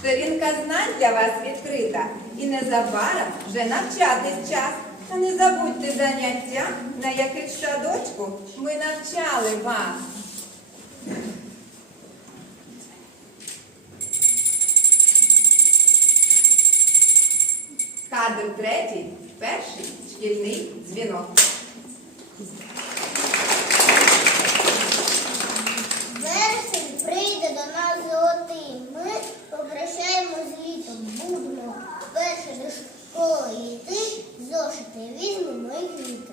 Сторінка знань для вас відкрита. І незабаром вже навчатись час. Та не забудьте заняття, на яких в садочку ми навчали вас. Кадр третій, перший шкільний дзвінок. Візьмемо і квіти.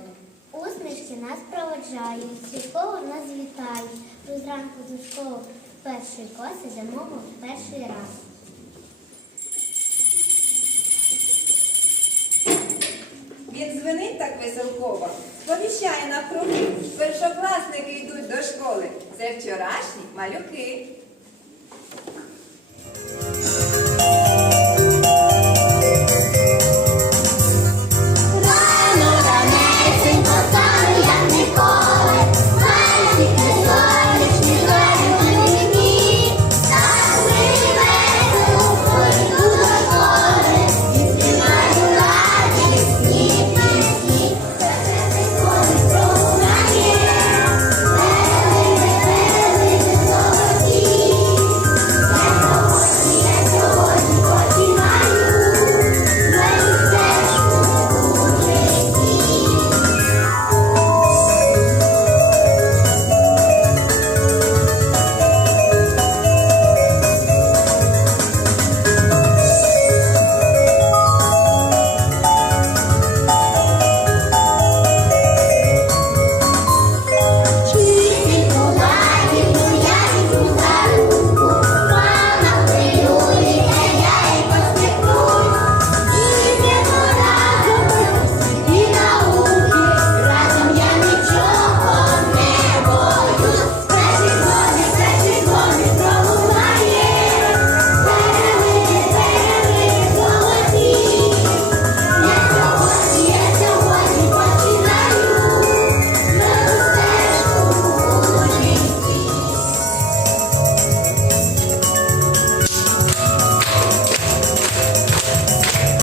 Усмішки нас проводжають, святково нас вітають. Ми зранку до школи в перший клас в перший раз. Він дзвенить так веселково, сповіщає навкруги. Першокласники йдуть до школи. Це вчорашні малюки.